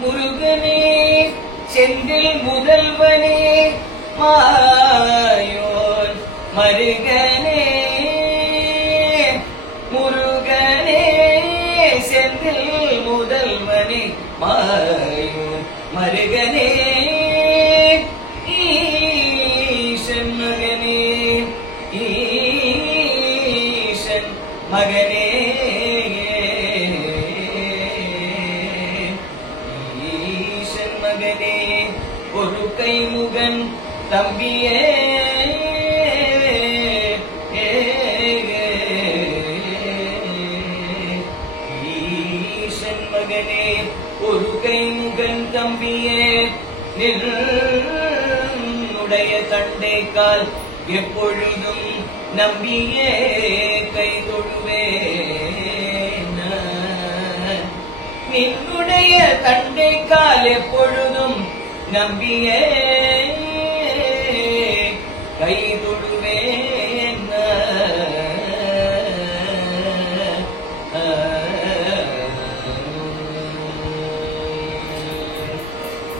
முருகனே செந்தில் முதல்வனே மாயோன் மருகனே முருகனே செந்தில் முதல்வனே மாயோன் மருகனே ஈசன் மகனே ஈசன் மகனே ஈசன் மகனே ஒரு கைமுகன் தம்பியே ஈசன் மகனே ஒரு கைமுகன் தம்பியே நின்னுடைய தண்டை கால் எப்பொழுதும் நம்பியே கை தொழுவேன் நின்னுடைய தண்டை கால் எப்பொழுதும் நம்பியே கை தொழுவேன்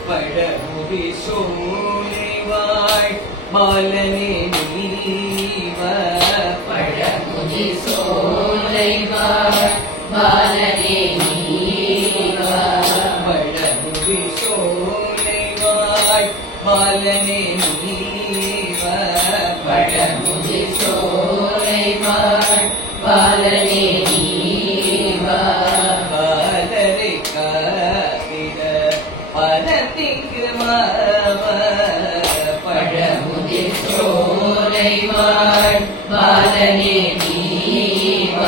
பழமுடி சோலைவாய் பாலனே நீவ பழமுடி சோலைவாய் பாலனே நீவ பழமுடி சோலைவாய் பாலனே நீவ பழமுடி சோலைவாய் பாலனே நீவ பாலரை காத்திட பலத்திங்கு மாவ பழமுதி சோலைவாய் பாலனே நீவ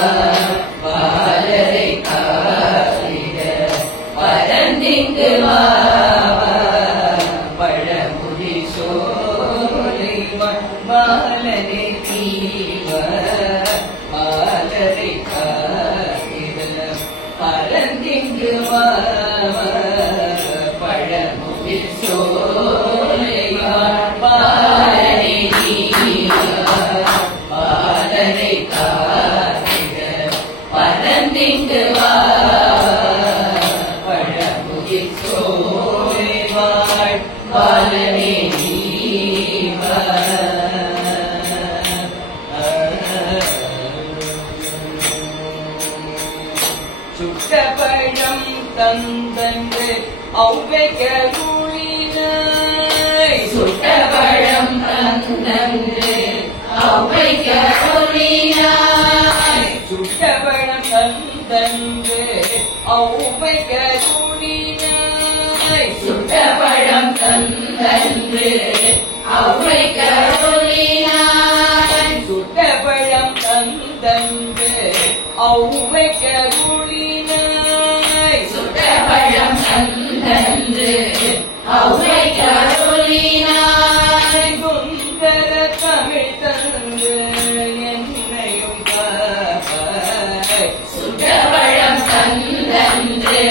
பாலரை காத்திட பரந்திங்கு மாவ பழமுதி சோலைவாய் பாலனே நீவ பாலரை காத்திட பரந்திங்கு மாவ பழமுதி சோலைவாய் பாலனே நீவ பாலரை காத்திட பரந்திங்கு பழமுதி சோலைவாய் பாலனே நீவ சுட்டபழம் தந்தன்று அவ்வை கருளினாய் சுட்டபழம் தந்தன்று அவ்வை கருளினாய் சுட்டபழம் தந்தன்று அவ்வை கருளினாய் சுட்டபழம் தந்தன்று அவ்வை கருளினாய் சுட்டபழம் தந்தன்று அவ்வை கருளினாய் சுட்டபழம் தந்தன்று அவ்வை கருளினாய் சுந்தர தமிழ் தந்து என்னையும் காப்பாய் சுட்டபழம் தந்தன்று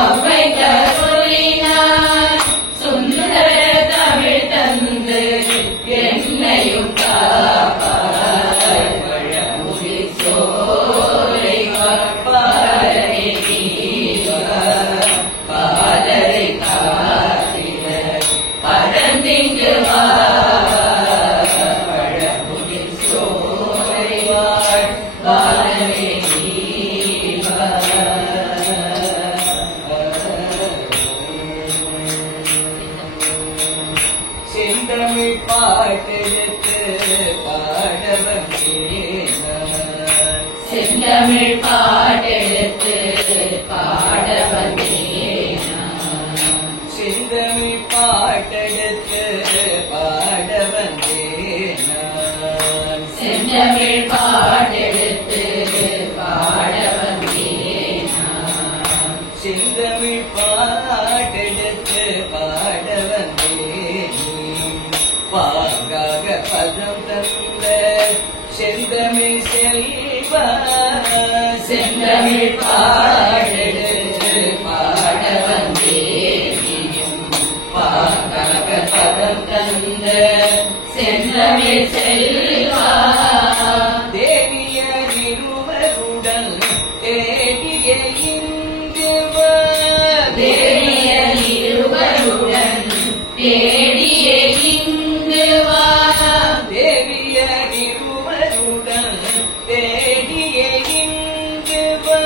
அவ்வை கருளினாய் சுந்தர தமிழ் தந்து என்னையும் காப்பாய் பழமுதி சோலைவாய் பாலனே நீவ பாலரை காத்திட பரந்தே தேடிய இங்கு வா தேவியர் இருவருடன் தேடிய இங்கு வா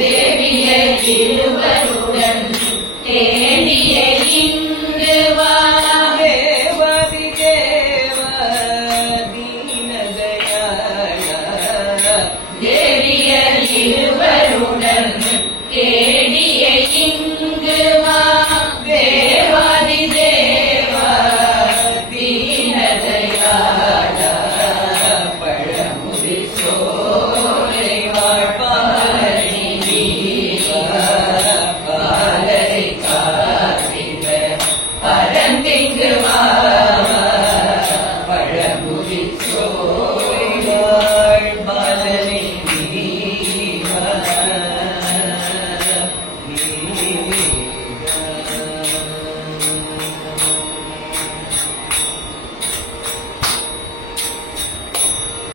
தேவியர் இருவருடன் தேடிய இங்கு வா தேவாதி தேவ தீனதயாள தேவியர் இருவருடன் தேடிய